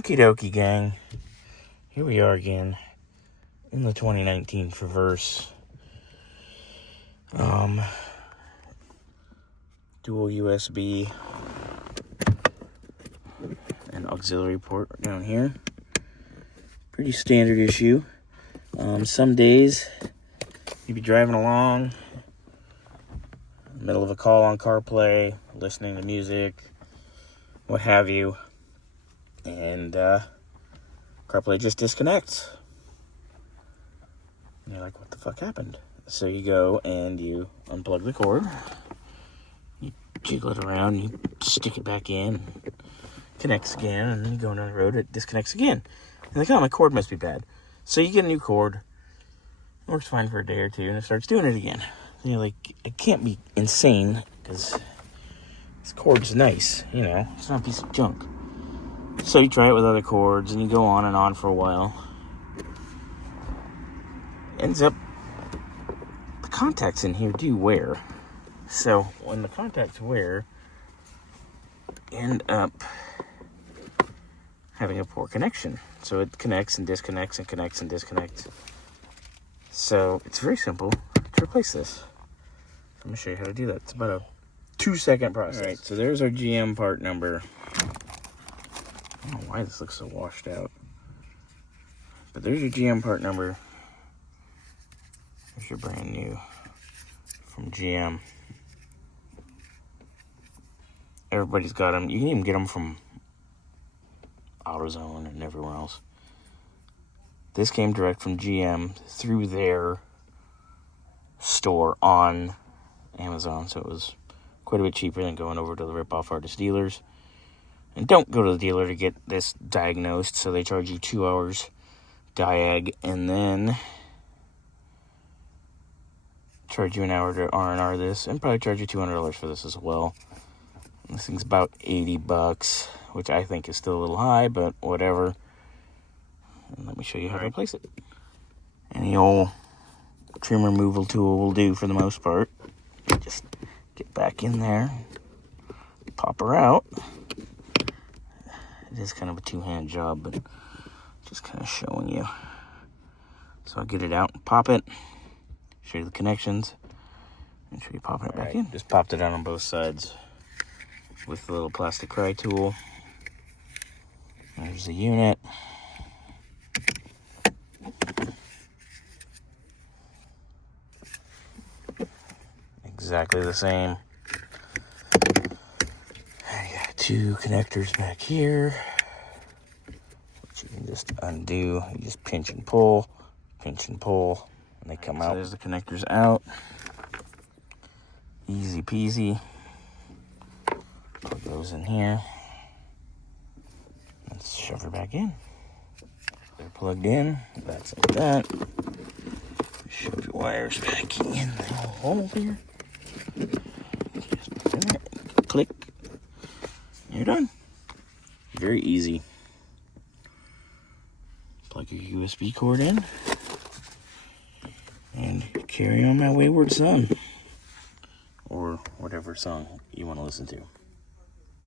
Okie dokie, gang. Here we are again in the 2019 Traverse. Dual USB and auxiliary port down here. Pretty standard issue. Some days you'd be driving along, middle of a call on CarPlay, listening to music, what have you, and CarPlay just disconnects. And you're like, what the fuck happened? So you go and you unplug the cord, you jiggle it around, you stick it back in, connects again, and then you go down the road, it disconnects again. And like, oh, my cord must be bad. So you get a new cord, it works fine for a day or two, and it starts doing it again. And you're like, it can't be insane, because this cord's nice, you know, it's not a piece of junk. So you try it with other cords, and you go on and on for a while. Ends up, the contacts in here do wear. So when the contacts wear, end up having a poor connection. So it connects and disconnects and connects and disconnects. So it's very simple to replace this. I'm going to show you how to do that. It's about a 2-second process. All right, so there's our GM part number. I don't know why this looks so washed out. But there's your GM part number. There's your brand new from GM. Everybody's got them. You can even get them from AutoZone and everywhere else. This came direct from GM through their store on Amazon, so it was quite a bit cheaper than going over to the rip-off artist dealers. And don't go to the dealer to get this diagnosed, so they charge you 2 hours diag, and then charge you an hour to R&R this, and probably charge you $200 for this as well. This thing's about $80, which I think is still a little high, but whatever. And let me show you how to replace it. Any old trim removal tool will do for the most part. Just get back in there, pop her out. It is kind of a two-hand job, but just kind of showing you. So I'll get it out and pop it, show you the connections, and show you popping it back in. Just popped it out on both sides with the little plastic pry tool. There's the unit. Exactly the same. I got 2 connectors back here, which you can just undo. You just pinch and pull, and they come out. So there's the connectors out. Easy peasy. Plug those in here. Let's shove her back in. They're plugged in. That's like that. Shove your wires back in the hole here. Just put in there. Click. You're done. Very easy. Plug your USB cord in. And carry on my wayward son. Or whatever song you want to listen to.